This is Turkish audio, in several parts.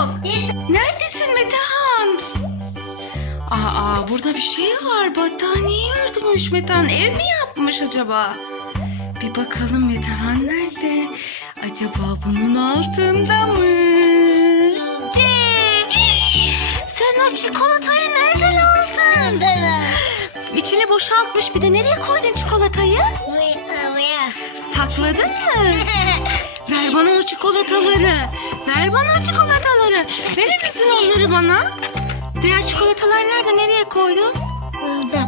çabuk. Neredesin Metehan? Aa burada bir şey var. Battaniye örtmüş Metehan. Ev mi yapmış acaba? Bir bakalım Metehan nerede? Acaba bunun altında mı? C. Sen o çikolatayı nereden aldın? İçini boşaltmış bir de nereye koydun çikolatayı? Sakladın mı? Ver bana o çikolataları. Ver bana o çikolataları. Verir misin onları bana? Diğer çikolatalar nerede? Nereye koydun?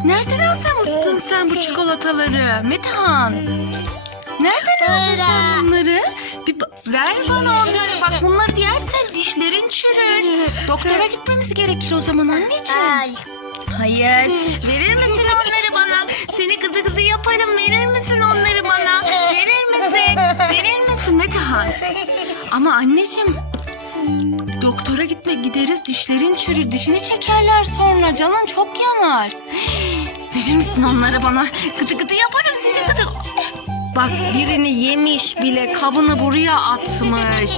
Nereden aldın sen bu çikolataları? Metehan. Nereden aldın sen bunları? Bir ver bana onları. Bak bunları yersen dişlerin çürür. Doktora gitmemiz gerekir o zaman anneciğim. Hayır. Verir misin onları bana? Seni gıdı gıdı yaparım. Verir misin onları bana? Ama anneciğim doktora gitme gideriz dişlerin çürür. Dişini çekerler sonra. Canın çok yanar. Verir misin onları bana? Gıdı gıdı yaparım seni gıdı. Bak birini yemiş bile kabını buraya atmış.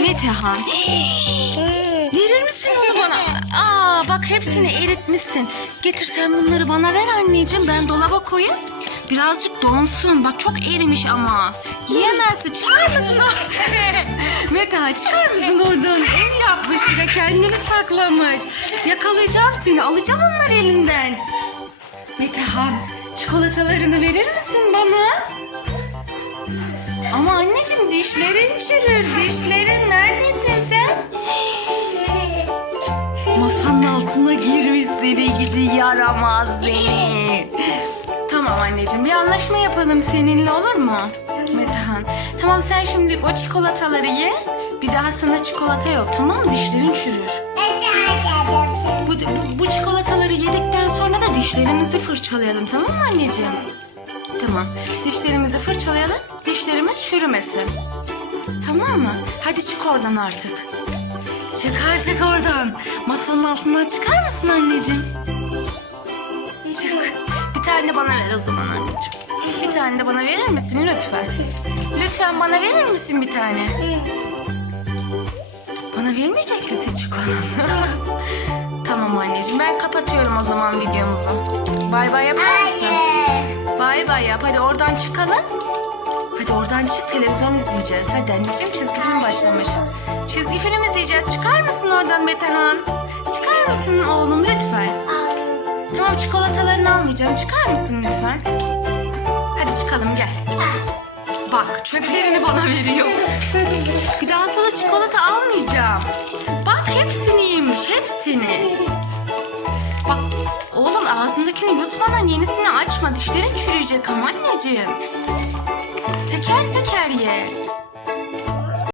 Metehan. Verir misin onu bana? Aa bak hepsini eritmişsin. Getir sen bunları bana ver anneciğim. Ben dolaba koyayım. Birazcık donsun. Bak çok erimiş ama. Yiyemezsin. Çıkar mısın? Metehan çıkar mısın oradan? Ev yapmış bir de kendini saklamış. Yakalayacağım seni. Alacağım onları elinden. Metehan çikolatalarını verir misin bana? Ama anneciğim dişlerin çürür. Dişlerin neredesin sen? Masanın altına girmiş seni gidi yaramaz beni. Tamam anneciğim bir anlaşma yapalım seninle olur mu? Metehan. Tamam sen şimdi o çikolataları ye. Bir daha sana çikolata yok tamam mı? Dişlerin çürür. Bu, bu, bu çikolataları yedikten sonra da dişlerimizi fırçalayalım tamam mı anneciğim? Tamam. Dişlerimizi fırçalayalım. Dişlerimiz çürümesin. Tamam mı? Hadi çık oradan artık. Çık artık oradan. Masanın altından çıkar mısın anneciğim? Çık. Bir tane de bana ver o zaman anneciğim. Bir tane de bana verir misin lütfen? Lütfen bana verir misin bir tane? Bana vermeyecek misin çikolata? tamam anneciğim ben kapatıyorum o zaman videomuzu. Bay bay yapar mısın? Bay bay yap. Hadi oradan çıkalım. Hadi oradan çık televizyon izleyeceğiz. Hadi anneciğim çizgi film başlamış. Çizgi film izleyeceğiz. Çıkar mısın oradan Metehan? Çıkar mısın oğlum lütfen? Tamam çikolatalarını almayacağım. Çıkar mısın lütfen? Hadi çıkalım gel. Bak çöplerini bana veriyor. Bir daha sana çikolata almayacağım. Bak hepsini yemiş hepsini. Bak oğlum ağzındakini yutmadan yenisini açma. Dişlerin çürüyecek ama anneciğim. Teker teker ye.